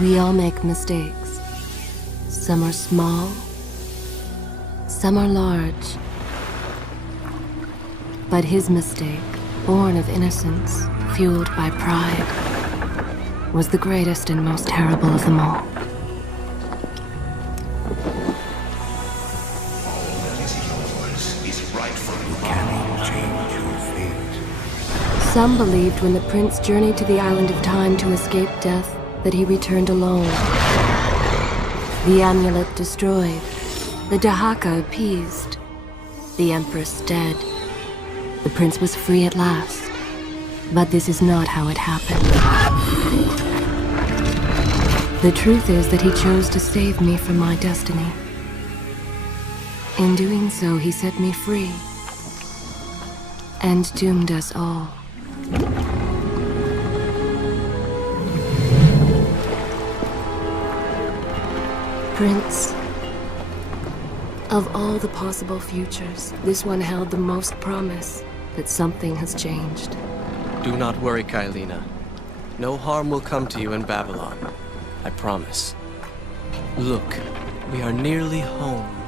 We all make mistakes. Some are small, some are large. But his mistake, born of innocence, fueled by pride, was the greatest and most terrible of them all. Some believed when the prince journeyed to the island of time to escape death that he returned alone. The amulet destroyed, the Dahaka appeased, the empress dead. The prince was free at last. But this is not how it happened. The truth is that he chose to save me from my destiny. In doing so, he set me free and doomed us all. Prince, of all the possible futures, this one held the most promise that something has changed. Do not worry, Kailina. No harm will come to you in Babylon. I promise. Look, we are nearly home.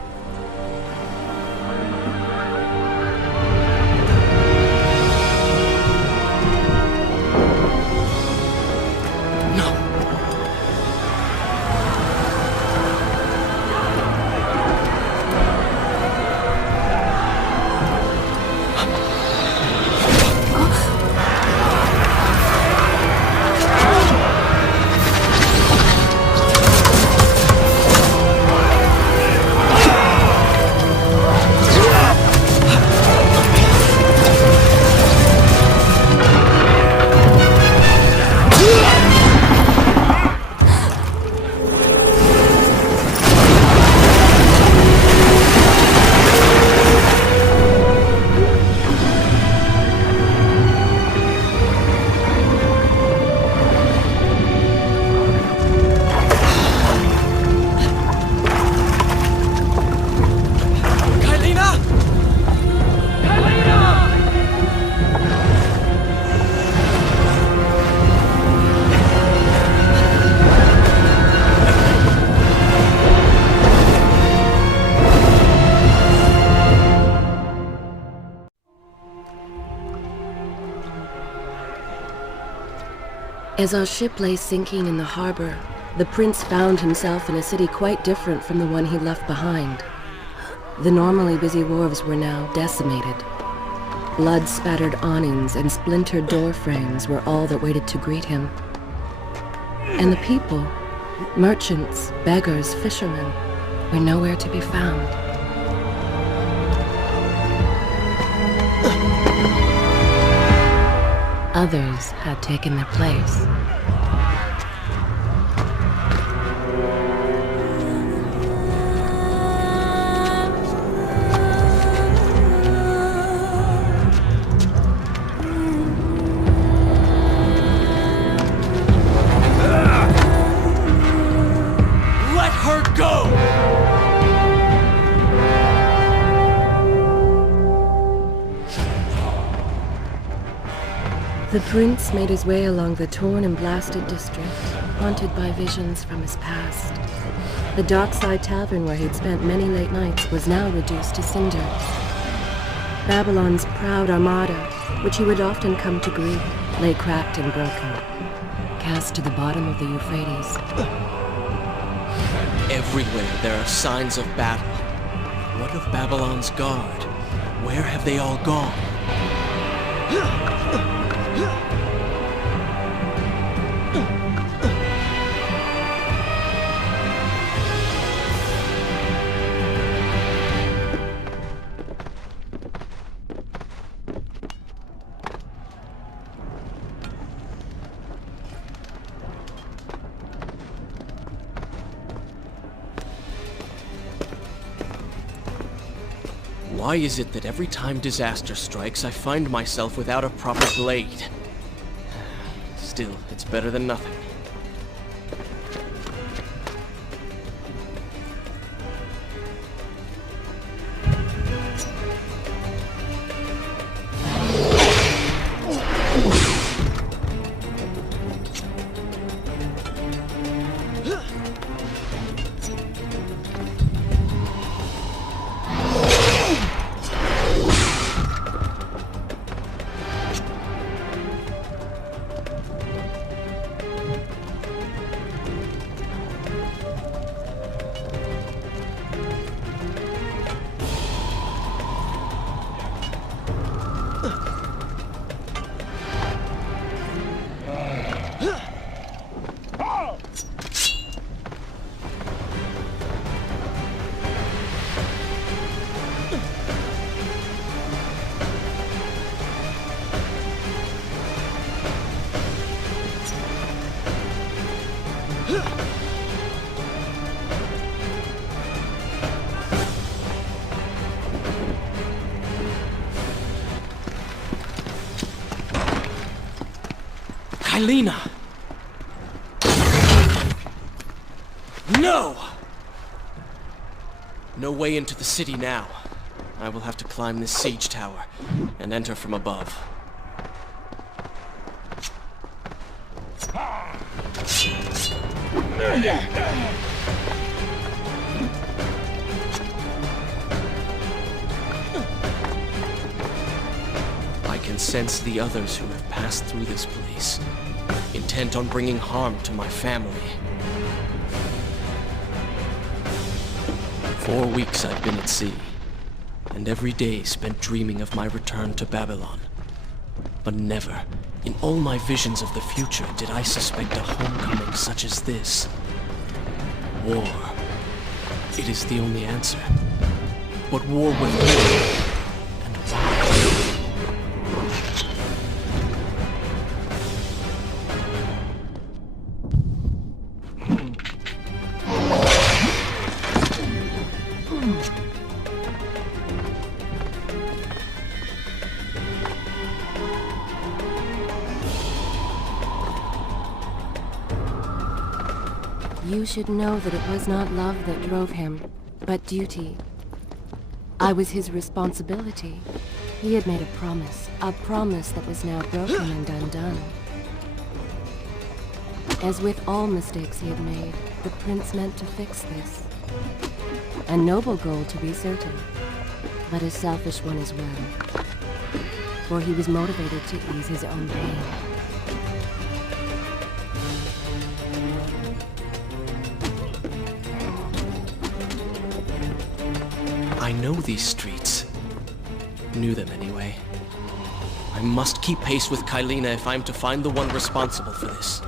As our ship lay sinking in the harbor, the prince found himself in a city quite different from the one he left behind. The normally busy wharves were now decimated. Blood-spattered awnings and splintered door frames were all that waited to greet him. And the people, merchants, beggars, fishermen, were nowhere to be found. Others had taken their place. Let her go! The prince made his way along the torn and blasted district, haunted by visions from his past. The dockside tavern where he'd spent many late nights was now reduced to cinders. Babylon's proud armada, which he would often come to greet, lay cracked and broken, cast to the bottom of the Euphrates. Everywhere there are signs of battle. What of Babylon's guard? Where have they all gone? Why is it that every time disaster strikes, I find myself without a proper blade? Still, it's better than nothing. Kylina! No! No way into the city now. I will have to climb this siege tower and enter from above. I can sense the others who have passed through this place, intent on bringing harm to my family. 4 weeks I've been at sea, and every day spent dreaming of my return to Babylon. But never, in all my visions of the future, did I suspect a homecoming such as this. War. It is the only answer. But war with whom? And why? You should know that it was not love that drove him, but duty. I was his responsibility. He had made a promise that was now broken and undone. As with all mistakes he had made, the prince meant to fix this. A noble goal, to be certain, but a selfish one as well. For he was motivated to ease his own pain. I know these streets. Knew them anyway. I must keep pace with Kylina if I'm to find the one responsible for this.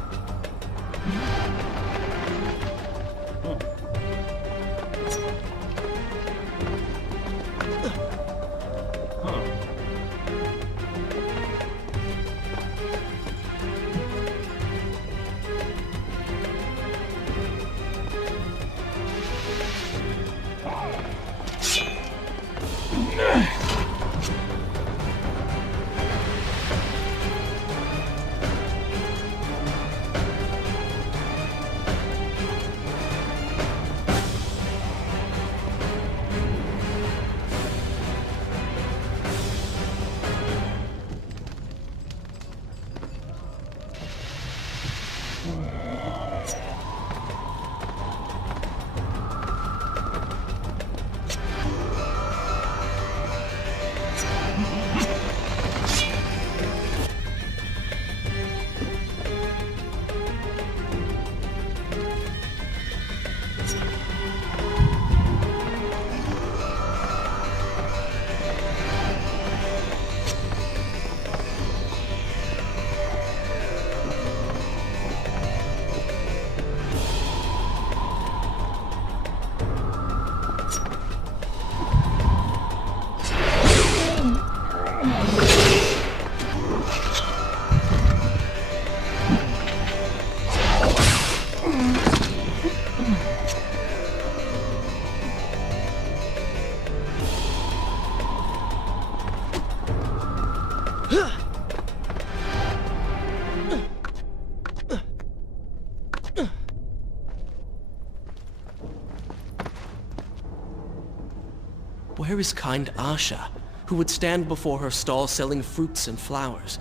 Where is kind Asha, who would stand before her stall selling fruits and flowers?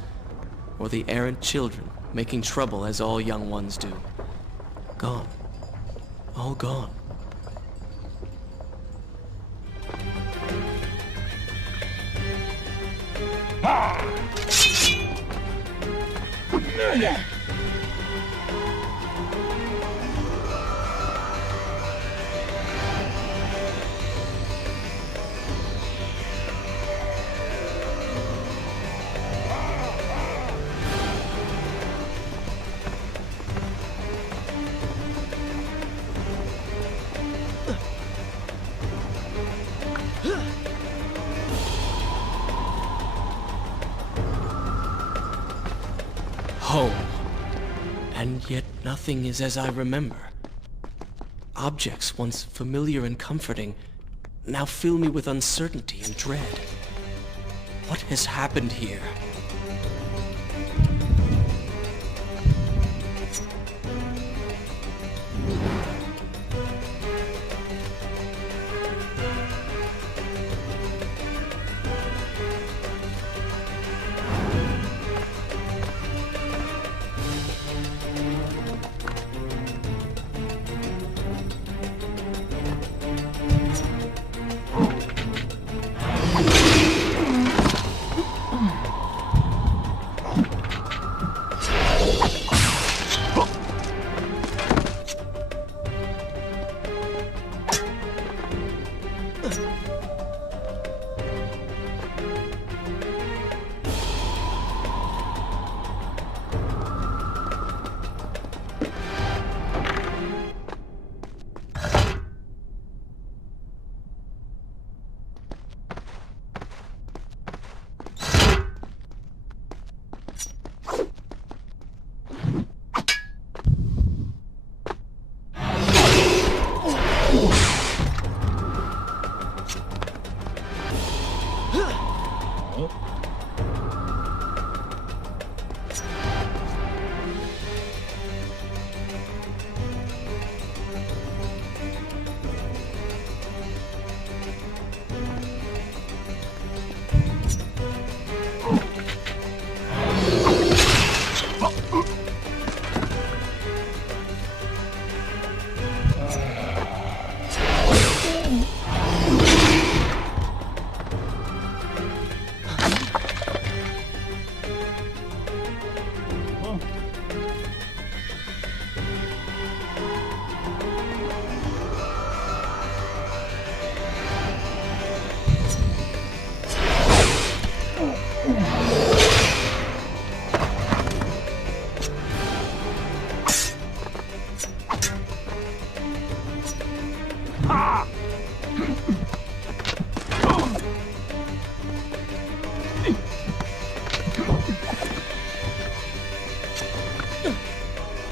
Or the errant children, making trouble as all young ones do? Gone. All gone. Home. Yet nothing is as I remember. Objects once familiar and comforting now fill me with uncertainty and dread. What has happened here?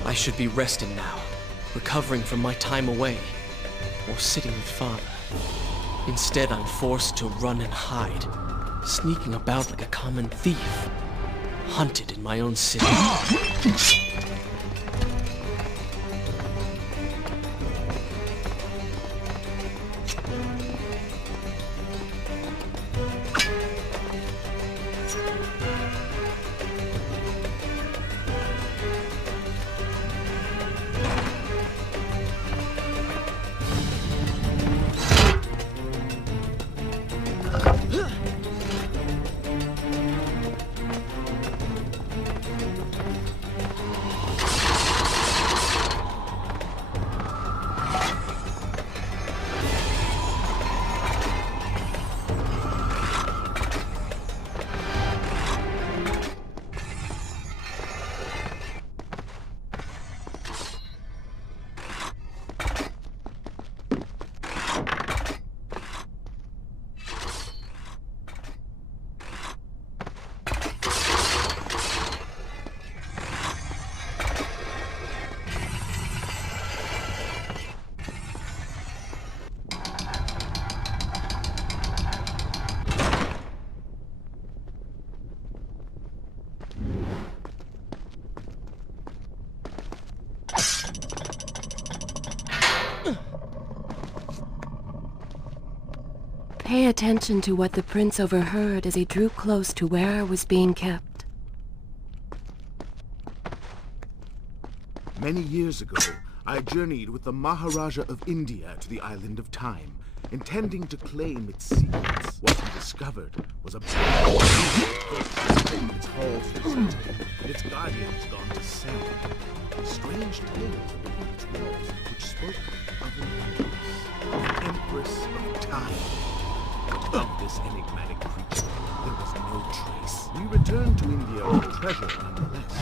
I should be resting now, recovering from my time away, or sitting with Father. Instead, I'm forced to run and hide, sneaking about like a common thief, hunted in my own city. Pay attention to what the prince overheard as he drew close to where I was being kept. Many years ago, I journeyed with the Maharaja of India to the island of Time, intending to claim its secrets. What he discovered was a its halls deserted, and its guardians gone to sand. Strange tales upon its walls which spoke of an empress of time. Of this enigmatic creature, there was no trace. We returned to India with treasure nonetheless.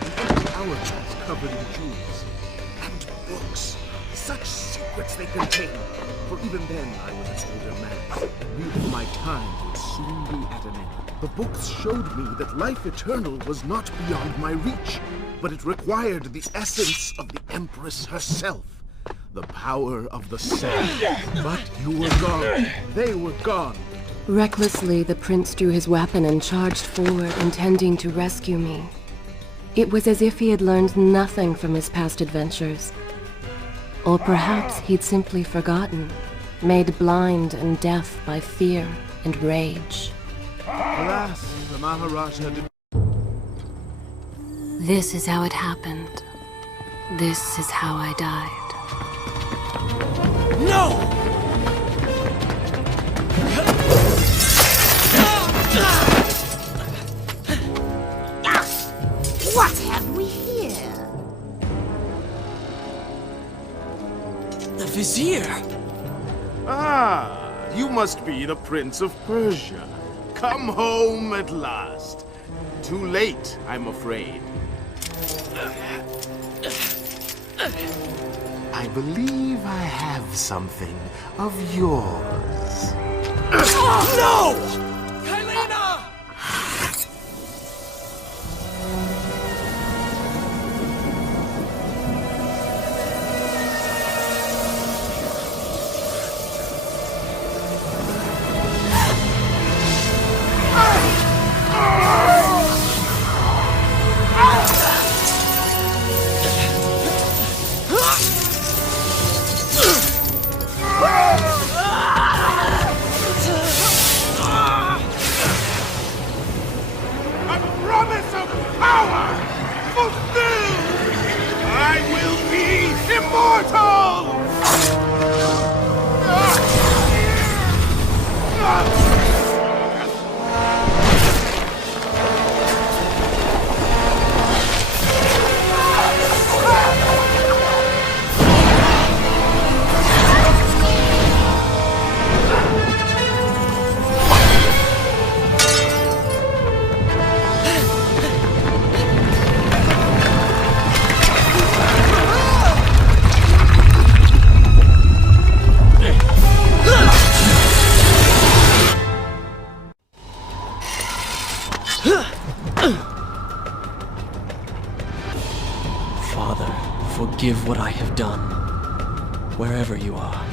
An empty hourglass covered in jewels, and books. such secrets they contain. For even then, I was an older man, and knew that my time would soon be at an end. The books showed me that life eternal was not beyond my reach, but it required the essence of the Empress herself. The power of the Seven. But you were gone. They were gone. Recklessly, the prince drew his weapon and charged forward, intending to rescue me. It was as if he had learned nothing from his past adventures. Or perhaps he'd simply forgotten, made blind and deaf by fear and rage. Alas, the Maharaja did. This is how it happened. This is how I died. No! What have we here? The Vizier! Ah, you must be the Prince of Persia. Come home at last. Too late, I'm afraid. I believe I have something of yours. No! Kylena! A promise of power fulfilled! I will be immortal! Father, forgive what I have done, wherever you are.